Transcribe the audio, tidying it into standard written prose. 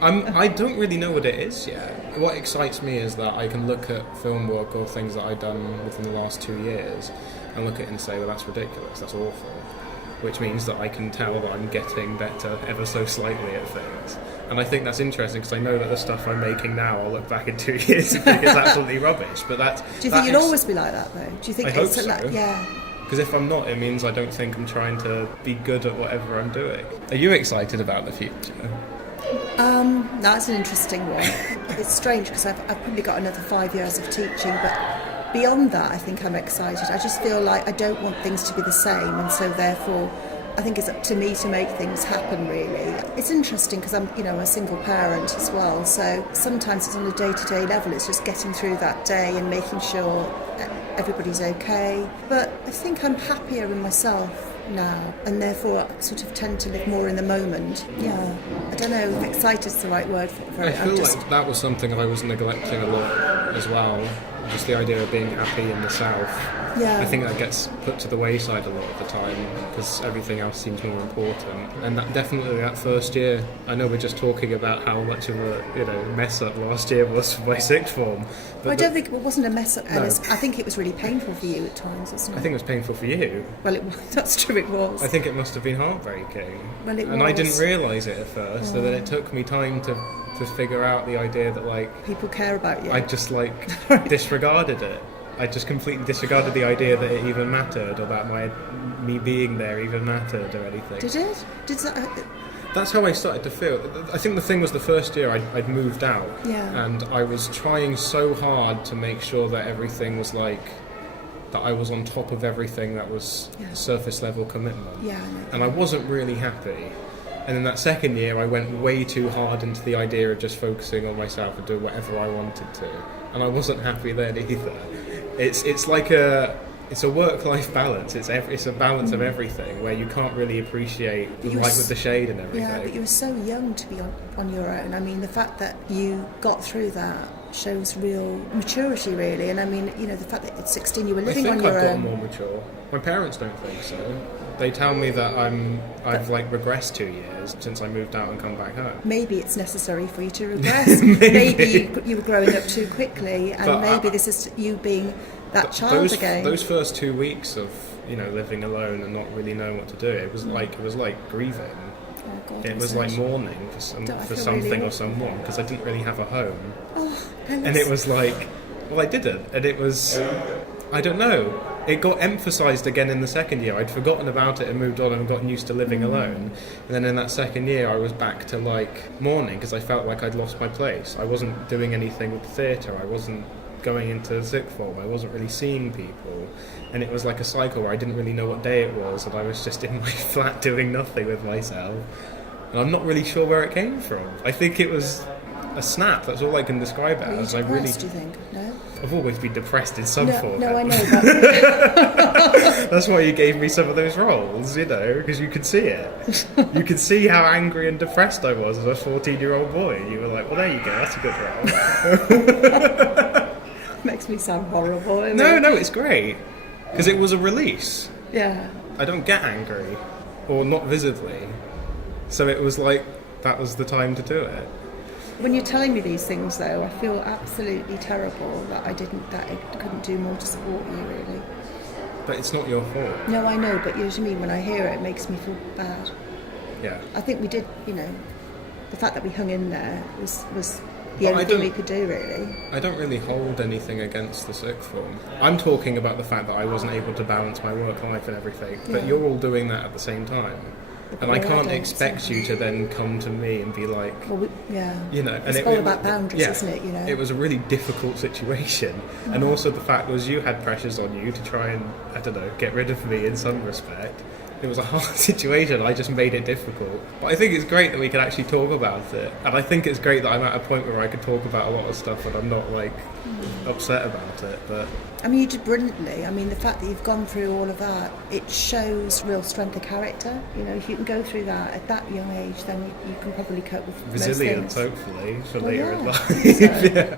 I don't really know what it is yet. What excites me is that I can look at film work or things that I've done within the last 2 years and look at it and say, well, that's ridiculous, that's awful. Which means that I can tell that I'm getting better ever so slightly at things. And I think that's interesting because I know that the stuff I'm making now, I'll look back in 2 years and think it's absolutely rubbish. But that's. Do you think you'll always be like that, though? Do you think I hope so. Yeah. Because if I'm not, it means I don't think I'm trying to be good at whatever I'm doing. Are you excited about the future? That's an interesting one. It's strange because I've probably got another 5 years of teaching, but beyond that, I think I'm excited. I just feel like I don't want things to be the same, and so therefore, I think it's up to me to make things happen. Really, it's interesting because I'm a single parent as well. So sometimes it's on a day-to-day level. It's just getting through that day and making sure everybody's okay. But I think I'm happier in myself now, and therefore I sort of tend to live more in the moment. Yeah, I don't know if excited's the right word for it. I feel like that was something I was neglecting a lot as well. Just the idea of being happy in the south. Yeah. I think that gets put to the wayside a lot of the time because everything else seems more important. And that definitely that first year, I know we're just talking about how much of a mess up last year was for my sixth form. But well, I don't think it wasn't a mess up, Ellis. No. I think it was really painful for you at times, wasn't it? I think it was painful for you. Well, that's true, it was. I think it must have been heartbreaking. Well, it was. And I didn't realise it at first, so then it took me time to figure out the idea that, like... people care about you. I just, disregarded it. I just completely disregarded the idea that it even mattered, or that me being there even mattered, or anything. Did it? That's how I started to feel. I think the thing was the first year I'd moved out, yeah. And I was trying so hard to make sure that everything was that I was on top of everything that was surface level commitment. Yeah, and I wasn't really happy. And in that second year, I went way too hard into the idea of just focusing on myself and doing whatever I wanted to. And I wasn't happy then either. It's a work-life balance. It's a balance of everything where you can't really appreciate the light with the shade and everything. Yeah, but you were so young to be on your own. I mean, the fact that you got through that shows real maturity, really. And I mean, the fact that at 16 you were living on your own. I think I've gotten more mature. My parents don't think so. They tell me that I've regressed 2 years since I moved out and come back home. Maybe it's necessary for you to regress. maybe you were growing up too quickly, and maybe this is you being that child again. Those first 2 weeks of living alone and not really knowing what to do, it was like grieving. Oh God, it was like mourning for something really or someone because I didn't really have a home. Oh, Ellis. And it was I didn't, and it was, I don't know. It got emphasised again in the second year. I'd forgotten about it and moved on and gotten used to living alone. And then in that second year, I was back to mourning because I felt like I'd lost my place. I wasn't doing anything with theatre. I wasn't going into sixth form. I wasn't really seeing people. And it was like a cycle where I didn't really know what day it was, and I was just in my flat doing nothing with myself. And I'm not really sure where it came from. I think it was a snap. That's all I can describe it as. Were you depressed, do you think? No? I've always been depressed in some form. No, I know that. That's why you gave me some of those roles, because you could see it. You could see how angry and depressed I was as a 14-year-old boy. You were like, well, there you go, that's a good role. Makes me sound horrible. No, it's great. Because it was a release. Yeah. I don't get angry. Or not visibly. So it was that was the time to do it. When you're telling me these things, though, I feel absolutely terrible that I couldn't do more to support you, really. But it's not your fault. No, I know, but you know what I mean? When I hear it, it makes me feel bad. Yeah. I think we did, the fact that we hung in there was the only thing we could do, really. I don't really hold anything against the sixth form. I'm talking about the fact that I wasn't able to balance my work life and everything, but you're all doing that at the same time. And I can't expect you to then come to me and be like... Well, and it's all about boundaries, isn't it? It was a really difficult situation. And also the fact was you had pressures on you to try and, get rid of me in some respect. It was a hard situation. I just made it difficult. But I think it's great that we can actually talk about it. And I think it's great that I'm at a point where I could talk about a lot of stuff and I'm not, upset about it. But I mean, you did brilliantly. I mean, the fact that you've gone through all of that, it shows real strength of character. If you can go through that at that young age, then you can probably cope with resilience, most things. hopefully, for later in life. So. Yeah.